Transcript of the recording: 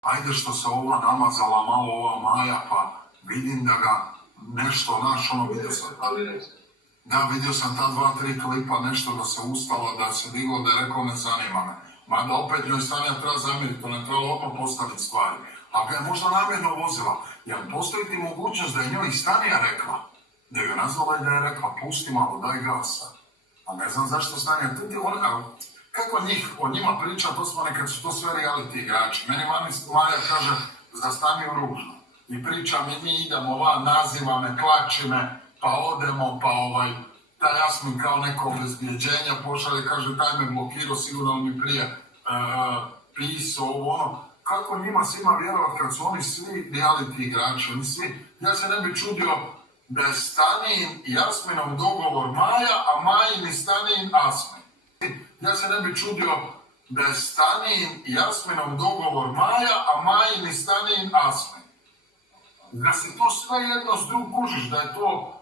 ajde što se ova namazala malo, ova Maja, pa vidim da ga nešto, vidio sam ta 2-3 klipa, nešto da se ustala, da se diglo, da je rekao ne zanima me. Mada opet njoj Stanja treba zamiriti, to ne treba odmah postaviti stvari. A ga je možda namjerno vozila, jer postoji ti mogućnost da je njoj Stanija rekla, da ju nazvala i da je rekla pusti malo, daj gasa. A ne znam zašto Stanja, kako o njima priča, to smo nekad su to sve reality igrači. Meni Maja kaže za Staniju ružno. I priča mi idemo van, naziva me, klači me, pa odemo, pa taj Jasmin kao neko obezbjeđenja pošalje, kaže taj me blokirao, sigurno mi prije pisao, Kako njima svima vjerovat kad su oni svi reality igrači, oni svi. Ja se ne bi čudio da je Stanijin i Jasminom dogovor Maja, a Majin i Stanijin Asmin. Ja se ne bi čudio da je Stanijin i Jasminom dogovor Maja, a Majin i Stanijin Asmin. Da se to sve jedno s drugim kužiš, da je to